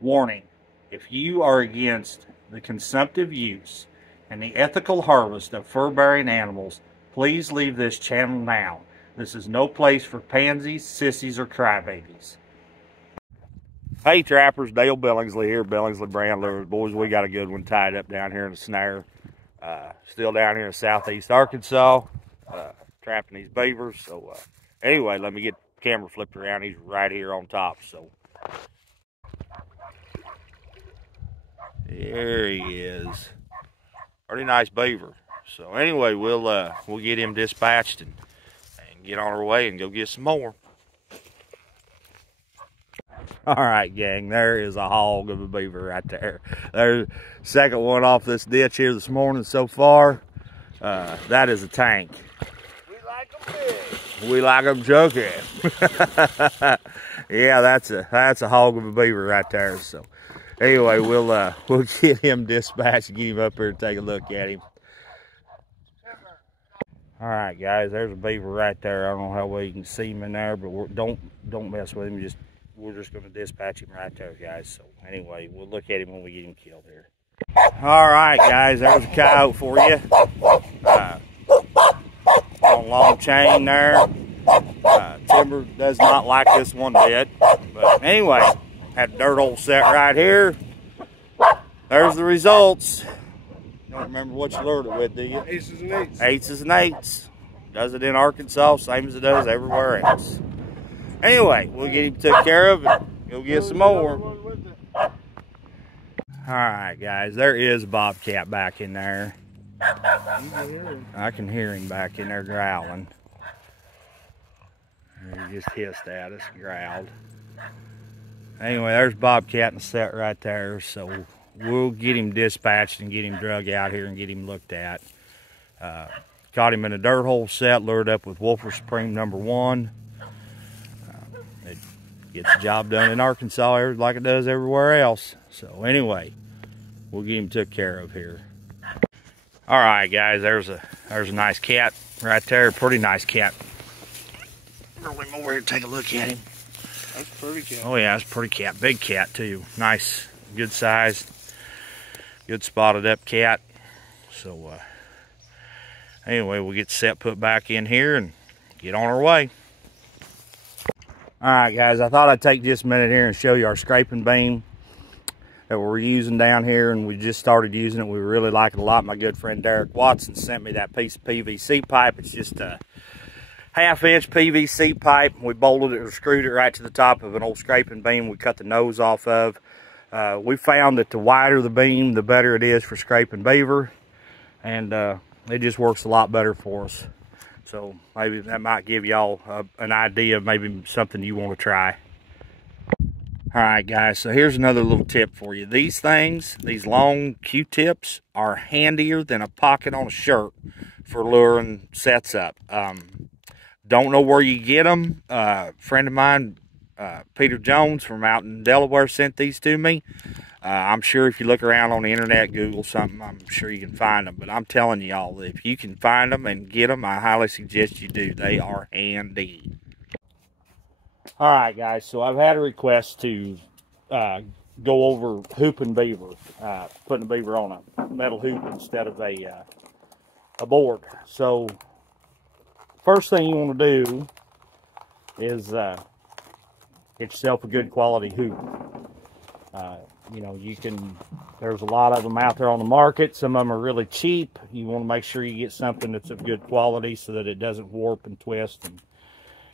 Warning, if you are against the consumptive use and the ethical harvest of fur-bearing animals, please leave this channel now. This is no place for pansies, sissies, or crybabies. Hey trappers, Dale Billingsley here, Billingsley Brand Lures. Boys, we got a good one tied up down here in the snare. Still down here in southeast Arkansas, trapping these beavers. So anyway, let me get the camera flipped around. He's right here on top. So there he is. Pretty nice beaver. So anyway, we'll get him dispatched and get on our way and go get some more. All right, gang, there is a hog of a beaver right there. There's the second one off this ditch here this morning so far. That is a tank. We like them big. We like them chunky. Yeah, that's a hog of a beaver right there. So anyway, we'll get him dispatched and get him up here and take a look at him. All right, guys, there's a beaver right there. I don't know how well you can see him in there, but don't mess with him. We're just going to dispatch him right there, guys. So anyway, we'll look at him when we get him killed here. All right, guys, there's a coyote for you. On long chain there. Timber does not like this one bit. But anyway, had a dirt hole set right here. There's the results. Don't remember what you lured it with, do you? Aces and eights. Aces and eights. Does it in Arkansas, same as it does everywhere else. Anyway, we'll get him took care of and go get some more. All right, guys, there is a bobcat back in there. I can hear him back in there growling. He just hissed at us, growled. Anyway, there's bobcat in the set right there, so we'll get him dispatched and get him drug out here and get him looked at. Caught him in a dirt hole set, lured up with Wolfer Supreme #1. It gets the job done in Arkansas like it does everywhere else. So anyway, we'll get him took care of here. All right, guys, there's a nice cat right there, pretty nice cat. Roll him over here and take a look at him. That's a pretty cat. Oh yeah, that's a pretty cat, big cat too. Nice, good size, good spotted up cat. So anyway, we'll get set put back in here and get on our way. All right, guys, I thought I'd take just a minute here and show you our scraping beam that we're using down here, and we just started using it. We really like it a lot. My good friend Derek Watson sent me that piece of PVC pipe. It's just a 1/2-inch PVC pipe. We bolted it or screwed it right to the top of an old scraping beam we cut the nose off of. We found that the wider the beam, the better it is for scraping beaver, and it just works a lot better for us. So maybe that might give y'all an idea of maybe something you want to try. All right, guys, so here's another little tip for you. These things, these long Q-tips, are handier than a pocket on a shirt for luring sets up. Don't know where you get them. A friend of mine, Peter Jones from out in Delaware, sent these to me. I'm sure if you look around on the internet, Google something, I'm sure you can find them. But I'm telling y'all, if you can find them and get them, I highly suggest you do. They are handy. All right, guys, so I've had a request to go over hooping beaver, putting a beaver on a metal hoop instead of a board. So first thing you want to do is get yourself a good quality hoop. You know, there's a lot of them out there on the market. Some of them are really cheap. You want to make sure you get something that's of good quality so that it doesn't warp and twist and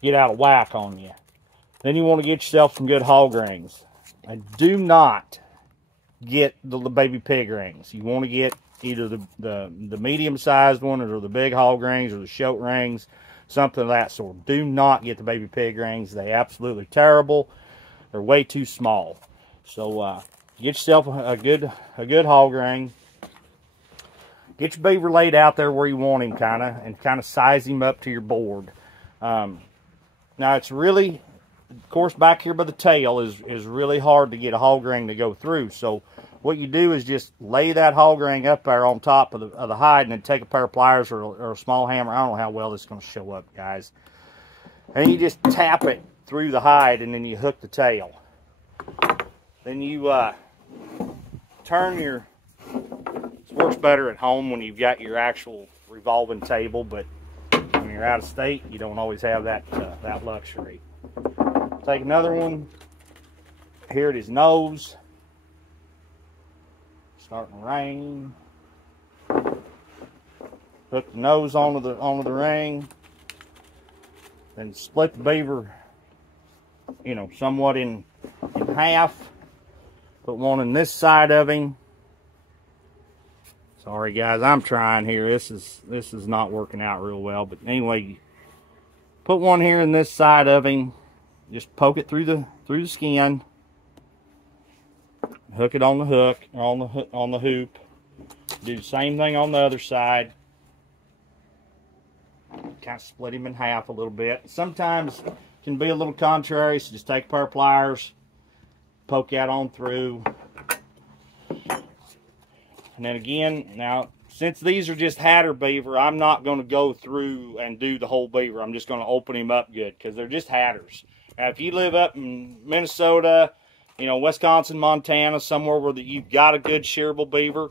get out of whack on you. Then you want to get yourself some good hog rings. And do not get the baby pig rings. You want to get either the medium-sized one or the big hog rings or the shoat rings, something of that sort. Do not get the baby pig rings. They're absolutely terrible. They're way too small. So get yourself a good hog ring. Get your beaver laid out there where you want him, and kind of size him up to your board. Now it's really, of course, back here by the tail is really hard to get a hog ring to go through. So what you do is just lay that hog ring up there on top of the hide, and then take a pair of pliers or a small hammer. I don't know how well this is going to show up, guys. And you just tap it through the hide, and then you hook the tail. then you turn your, it works better at home when you've got your actual revolving table, but when you're out of state, you don't always have that that luxury. Take another one, here at his nose, starting to rain. Hook the nose onto the ring, then split the beaver, you know, somewhat in half. Put one in this side of him. Sorry guys, I'm trying here. This is not working out real well. But anyway, put one here in this side of him. Just poke it through the skin. Hook it on the hook or on the hoop. Do the same thing on the other side. Kind of split him in half a little bit. Sometimes it can be a little contrary, so just take a pair of pliers, poke that on through. And then again, now since these are just hatter beaver, I'm not going to go through and do the whole beaver. I'm just going to open him up good because they're just hatters. Now if you live up in Minnesota, you know, Wisconsin, Montana, somewhere where you've got a good shearable beaver,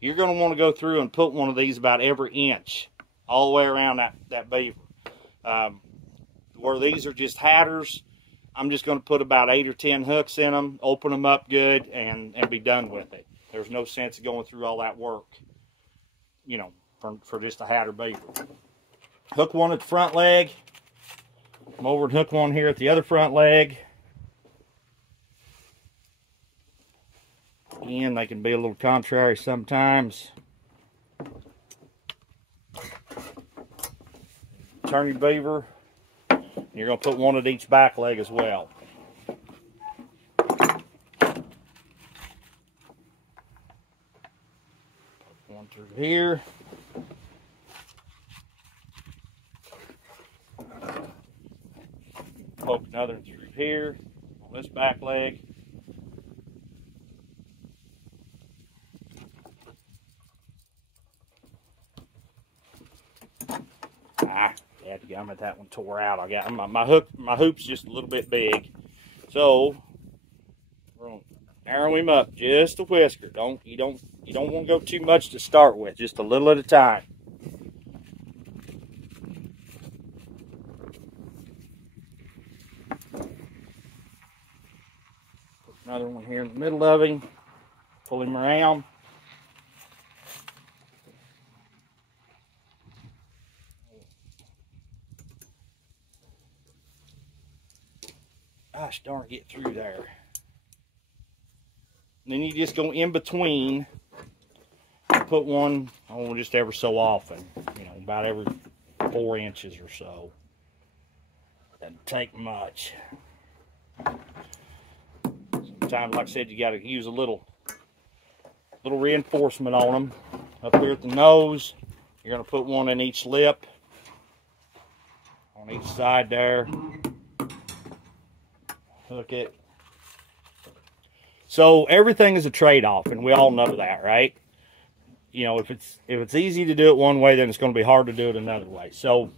you're going to want to go through and put one of these about every inch all the way around that beaver. Where these are just hatters, I'm just going to put about 8 or 10 hooks in them, open them up good, and be done with it. There's no sense of going through all that work, you know, for just a hatter beaver. Hook one at the front leg. Come over and hook one here at the other front leg. Again, they can be a little contrary sometimes. Turn your beaver. You're going to put one at each back leg as well. One through here. Poke another through here on this back leg. Dadgummit, that one tore out. I got my hoop's just a little bit big, so we're gonna narrow him up just a whisker. You don't want to go too much to start with, just a little at a time. Put another one here in the middle of him. Pull him around. Gosh darn, get through there. And then you just go in between and put one on just ever so often, you know, about every 4 inches or so. Doesn't take much. Sometimes, like I said, you got to use a little reinforcement on them. Up here at the nose, you're going to put one in each lip, on each side there. Hook it. So everything is a trade-off, and we all know that, right? You know, if it's easy to do it one way, then it's going to be hard to do it another way. So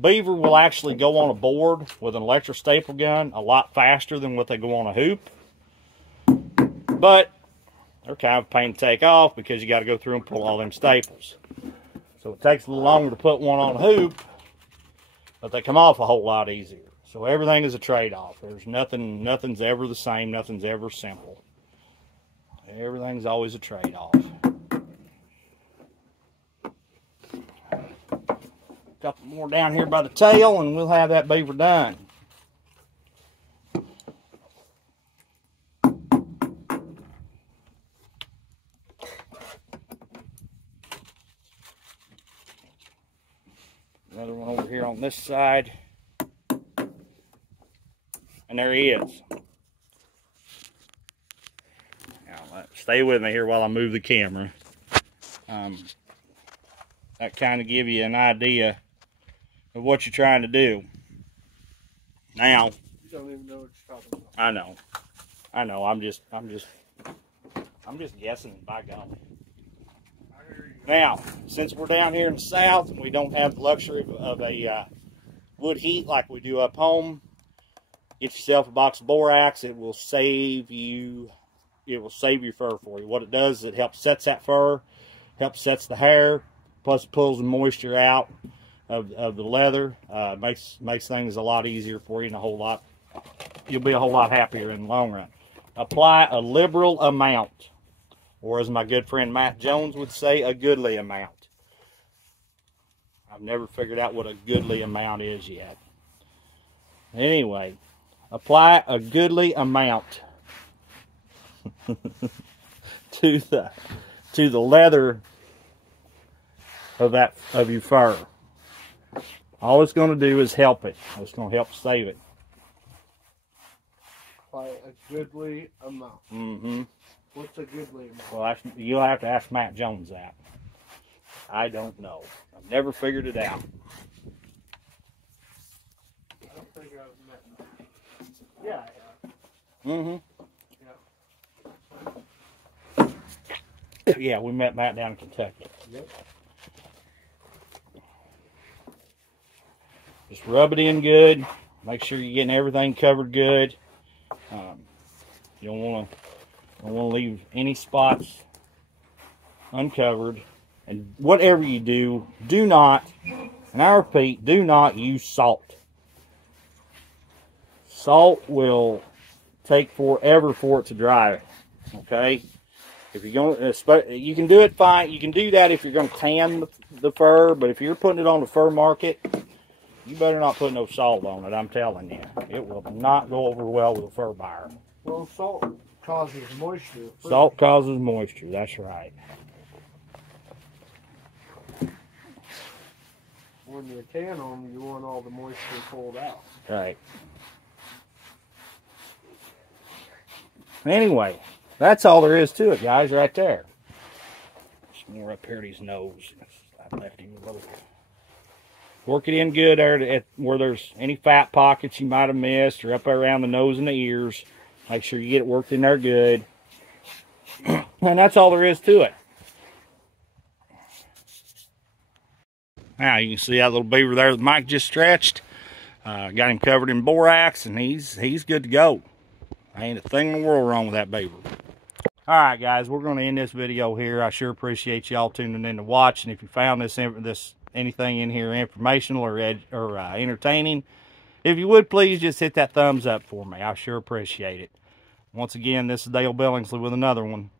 beaver will actually go on a board with an electric staple gun a lot faster than what they go on a hoop. But they're kind of a pain to take off because you got to go through and pull all them staples. So it takes a little longer to put one on a hoop, but they come off a whole lot easier. So everything is a trade-off. There's nothing's ever the same, nothing's ever simple. Everything's always a trade-off. Couple more down here by the tail and we'll have that beaver done. Another one over here on this side. And there he is. Now, stay with me here while I move the camera. That kind of give you an idea of what you're trying to do. Now, you don't even know what you're talking about. I know. I'm just guessing. By God. Now, since we're down here in the south and we don't have the luxury of a wood heat like we do up home, get yourself a box of borax. It will save you. It will save your fur for you. What it does is it helps sets that fur, helps sets the hair, plus it pulls the moisture out of the leather. Makes things a lot easier for you and a whole lot. You'll be a whole lot happier in the long run. Apply a liberal amount, or as my good friend Matt Jones would say, a goodly amount. I've never figured out what a goodly amount is yet. Anyway, apply a goodly amount to the leather of your fur. All it's going to do is help it. It's going to help save it. Apply a goodly amount. Mm-hmm. What's a goodly amount? Well, you'll have to ask Matt Jones that. I don't know. I've never figured it out. I don't think I've met him. Yeah, I have. Mm-hmm. Yeah, we met Matt down in Kentucky. Yep. Just rub it in good. Make sure you're getting everything covered good. You don't want to leave any spots uncovered. And whatever you do, do not, and I repeat, do not use salt. Salt will take forever for it to dry. Okay? If you're going, you can do it fine. You can do that if you're going to tan the fur, but if you're putting it on the fur market, you better not put no salt on it. I'm telling you, it will not go over well with a fur buyer. Well, salt causes moisture. Salt causes moisture. That's right. When you tan them, you want all the moisture pulled out. Right. Anyway, that's all there is to it, guys, right there. Some more up here at his nose. I left him a little. Work it in good there where there's any fat pockets you might have missed, or up around the nose and the ears. Make sure you get it worked in there good. And that's all there is to it. Now you can see that little beaver there that Mike just stretched. Got him covered in borax, and he's good to go. Ain't a thing in the world wrong with that beaver. All right, guys, we're going to end this video here. I sure appreciate y'all tuning in to watch. And if you found this anything in here informational or entertaining, if you would please just hit that thumbs up for me. I sure appreciate it. Once again, this is Dale Billingsley with another one.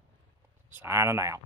Signing out.